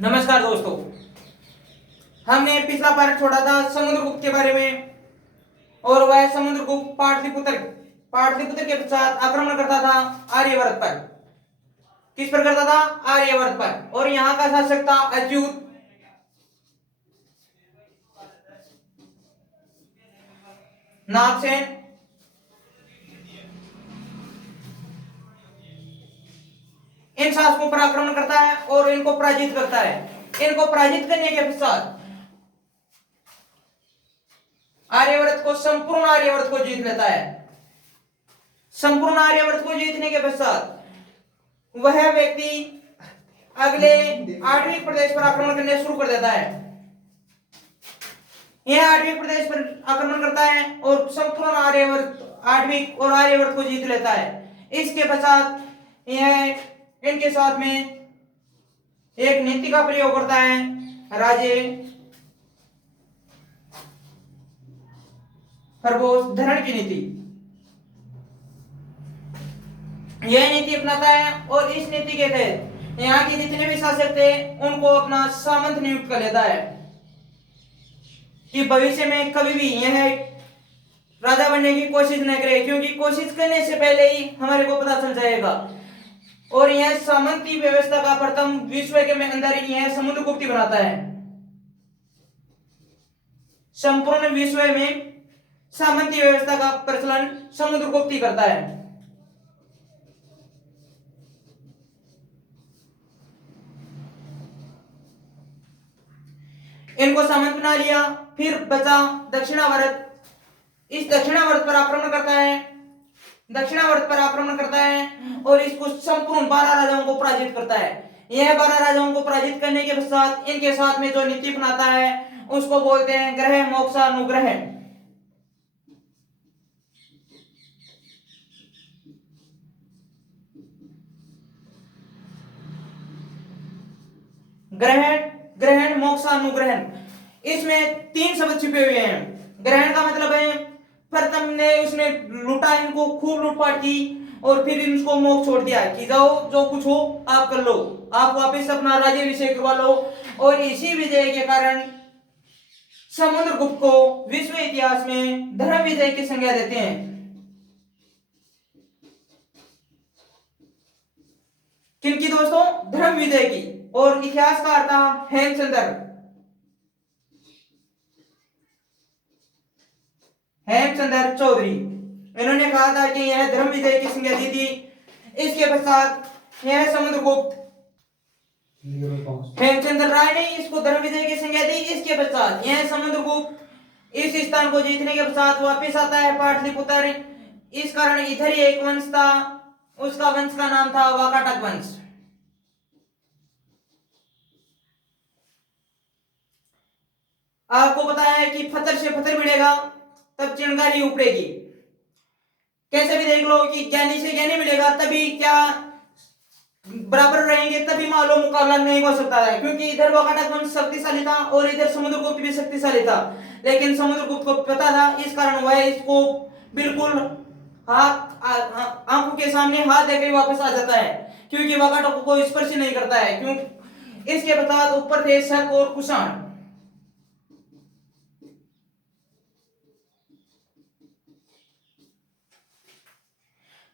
नमस्कार दोस्तों। हमने पिछला पार्ट छोड़ा था समुद्रगुप्त के बारे में और वह समुद्रगुप्त पाटलिपुत्र के साथ आक्रमण करता था आर्यवर्त पर। किस पर करता था? आर्यवर्त पर। और यहाँ का शासक था अच्युत नागसेन। इन शासकों पर आक्रमण करता है और इनको पराजित करता है। इनको पराजित करने के पश्चात संपूर्ण आर्यवर्त को जीत लेता है। संपूर्ण आर्यवर्त को जीतने के पश्चात वह व्यक्ति अगले आठवीं प्रदेश पर आक्रमण करने शुरू कर देता है। यह आठवीं प्रदेश पर आक्रमण करता है और संपूर्ण आर्यवर्त को जीत लेता है। इसके पश्चात यह इनके साथ में एक नीति का प्रयोग करता है, राजे खरगोश धरण की नीति। यह नीति अपनाता है और इस नीति के तहत यहाँ के जितने भी शासक थे उनको अपना सामंत नियुक्त कर लेता है कि भविष्य में कभी भी यह राजा बनने की कोशिश न करे, क्योंकि कोशिश करने से पहले ही हमारे को पता चल जाएगा। और यह सामंती व्यवस्था का प्रथम विश्व के में अंदर ही यह समुद्रगुप्त बनाता है। संपूर्ण विश्व में सामंती व्यवस्था का प्रचलन समुद्रगुप्त करता है। इनको सामंत बना लिया, फिर बचा दक्षिणावर्त। इस दक्षिणावर्त पर आक्रमण करता है और इसको संपूर्ण 12 राजाओं को पराजित करता है। यह 12 राजाओं को पराजित करने के पश्चात इनके साथ में जो नीति अपनाता है उसको बोलते हैं ग्रह मोक्षानुग्रह। ग्रहण मोक्षानुग्रहण। इसमें 3 शब्द छिपे हुए हैं। ग्रहण का मतलब है प्रथम ने उसने लूटा, इनको खूब लूटपाट की और फिर इनको मोक्ष छोड़ दिया कि जाओ जो कुछ हो आप कर लो, आप वापस अपना राज्याभिषेक करवा लो। और इसी विजय के कारण समुद्रगुप्त को विश्व इतिहास में धर्म विजय की संज्ञा देते हैं। किनकी दोस्तों? धर्म विजय की। और इतिहासकार था हेमचंद्र चौधरी। इन्होंने कहा था कि यह धर्म विजय की संज्ञा दी थी। इसके पश्चात यह समुद्रगुप्त हेमचंद्र राय ने इसको धर्म विजय की संज्ञा दी। इसके पश्चात यह समुद्रगुप्त इस स्थान को जीतने के पश्चात वापस आता है पाटलिपुत्र। इस कारण इधर ही एक वंश था, उसका वंश का नाम था वाकाटक वंश। आपको पता है कि पत्थर से पत्थर भिड़ेगा तब चिंगारी उपड़ेगी। कैसे भी देख लो कि ज्ञानी से ज्ञानी मिलेगा तभी क्या बराबर रहेंगे, तभी मालूम मुकाबला नहीं हो सकता है। क्योंकि इधर वाकाटक वंश शक्तिशाली था और इधर समुद्रगुप्त भी शक्तिशाली था, लेकिन समुद्रगुप्त को पता था। इस कारण वह इसको बिल्कुल आंखों के सामने हाथ देकर वापस आ जाता है, क्योंकि वाकाटक को स्पर्श नहीं करता है। क्यों? इसके पश्चात ऊपर थे शक और कुषाण।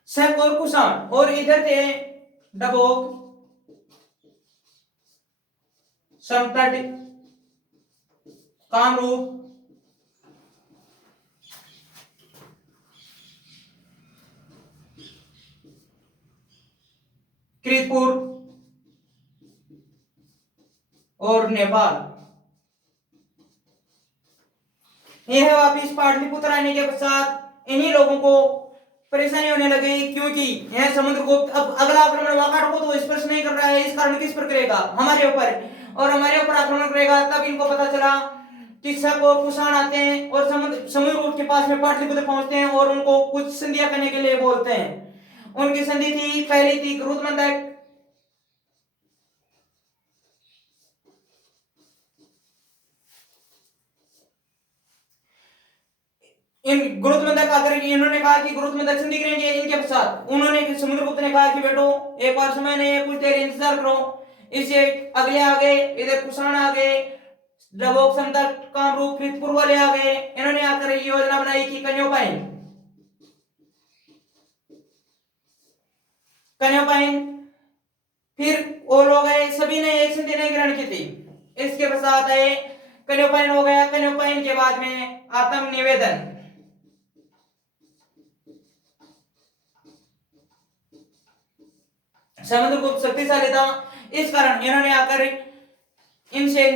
शक और कुषाण, और इधर थे डबोक, समतट, कामरूप, कृतपुर और नेपाल। यह वापिस पाटलिपुत्र आने के पश्चात इन्हीं लोगों को परेशानी होने लगी, क्योंकि यह समुद्रगुप्त अब अगला आक्रमण वाकाटक को तो स्पर्श नहीं कर रहा है। इस कारण किस पर करेगा? हमारे ऊपर, और हमारे ऊपर आक्रमण करेगा। तब इनको पता चला कि शक और कुषाण आते हैं और समुद्रगुप्त के पास में पाटलिपुत्र पहुंचते हैं और उनको कुछ संधियां करने के लिए बोलते हैं। उनकी संधि थी, पहली थी गुरुत्मंडक। इन गुरुत्मंडक आकर इन्होंने कहा कि गुरुत्मंडक संधि करेंगे इनके साथ। उन्होंने समुद्रगुप्त ने कहा कि बेटो एक बार समय नहीं है, कुछ देर इंतजार करो। इससे अगले आ गए इधर कुषाण आ गए, डबोक, समतल, कामरूप, फरीदपुर वाले आ गए। इन्होंने आकर ये योजना बनाई कि कन्योपाइन, फिर वो लोग आए, सभी ने एक संधि नहीं ग्रहण की थी। इसके पश्चात आए कन्योपाइन हो गया। कन्योपाइन के बाद में आत्म निवेदन, समुद्रगुप्त शक्तिशाली था, इस कारण इन्होंने आकर इनसे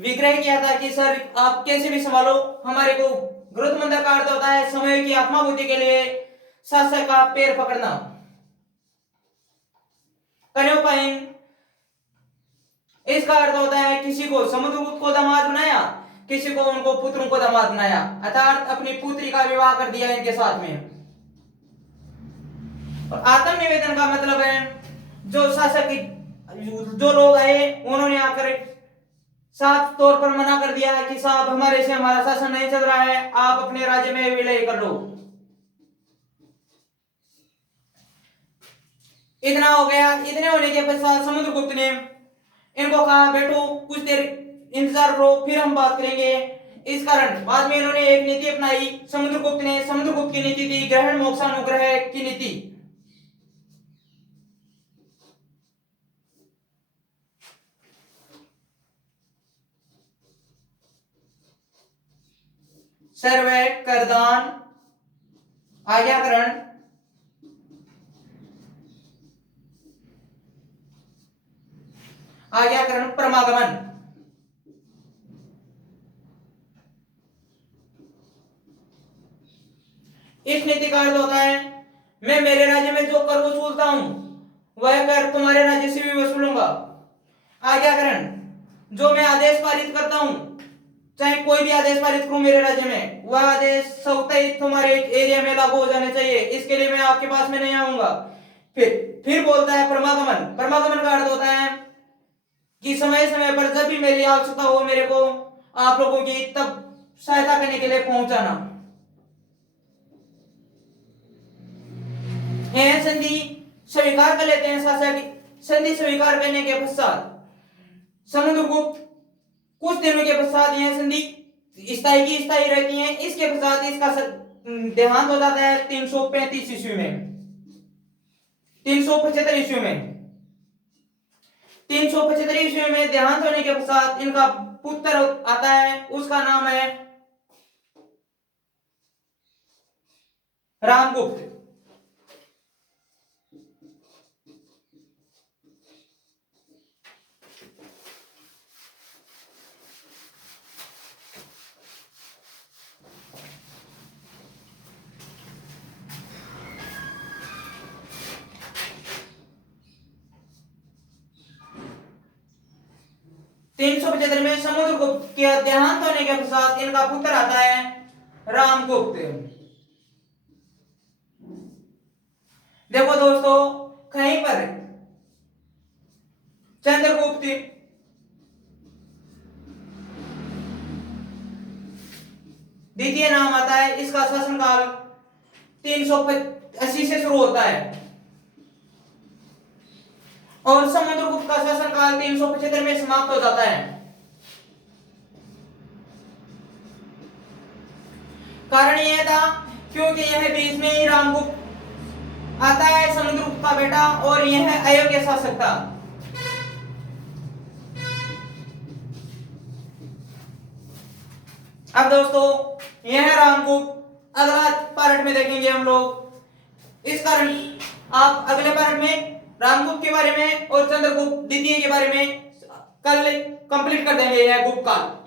विग्रह किया था कि सर आप कैसे भी संभालो, हमारे को ग्रोथ मंत्र का अर्थ होता है समय की आत्माभूति के लिए शासक का पैर पकड़ना। कन्योपाइन इसका अर्थ होता है किसी को समुद्रगुप्त को दामाद बनाया, किसी को उनको पुत्रों को दामाद बनाया, अर्थात अपनी पुत्री का विवाह कर दिया इनके साथ में। और आत्म निवेदन का मतलब है जो शासक जो लोग आए उन्होंने आकर साफ तौर पर मना कर दिया कि साहब हमारे से हमारा शासन नहीं चल रहा है, आप अपने राज्य में विलय कर लो। इतना हो गया। इतने होने के पश्चात समुद्रगुप्त ने इनको कहा बैठो कुछ देर इंतजार करो फिर हम बात करेंगे। इस कारण बाद में इन्होंने एक नीति अपनाई समुद्रगुप्त ने। समुद्रगुप्त की नीति थी ग्रहण मोक्षानुग्रह की नीति। सर्वे, करदान, आज्ञाकरण, आज्ञाकरण, परमागमन। इस नीति का अर्थ होता है मैं मेरे राज्य में जो कर वसूलता हूं वह कर तुम्हारे राज्य से भी वसूलूंगा। आज्ञाकरण, जो मैं आदेश पारित करता हूं, चाहे कोई भी आदेश पारित करूं मेरे राज्य में, वह आदेश स्वतः तुम्हारे एरिया में लागू हो जाने चाहिए, इसके लिए मैं आपके पास में नहीं आऊंगा। फिर बोलता है परमागमन। परमागमन का अर्थ होता है कि समय समय पर जब भी मेरी आवश्यकता हो मेरे को आप लोगों की तब सहायता करने के लिए पहुंचाना। संधि स्वीकार कर लेते हैं शासक। संधि स्वीकार करने के पश्चात समुद्रगुप्त कुछ दिनों के पश्चात यह संधि स्थायी की स्थायी रहती है। इसके पश्चात इसका देहांत हो जाता है 335 ईस्वी में, 375 ईस्वी में। 375 ईस्वी में देहांत होने के पश्चात इनका पुत्र आता है, उसका नाम है रामगुप्त। तीन सौ 375 में समुद्रगुप्त के देहांत होने के पश्चात इनका पुत्र आता है रामगुप्त। देखो दोस्तों, कहीं पर चंद्रगुप्त द्वितीय नाम आता है। इसका शासनकाल 380 से शुरू होता है और समुद्रगुप्त का शासनकाल 375 में समाप्त हो जाता है। कारण यह था क्योंकि यह बीच में ही रामगुप्त आता है, समुद्रगुप्त का बेटा, और यह अयोग्य शासक था। अब दोस्तों, यह रामगुप्त अगला पार्ट में देखेंगे हम लोग। इस कारण आप अगले पार्ट में रामगुप्त के बारे में और चंद्रगुप्त द्वितीय के बारे में कल कंप्लीट कर देंगे यह गुप्त काल।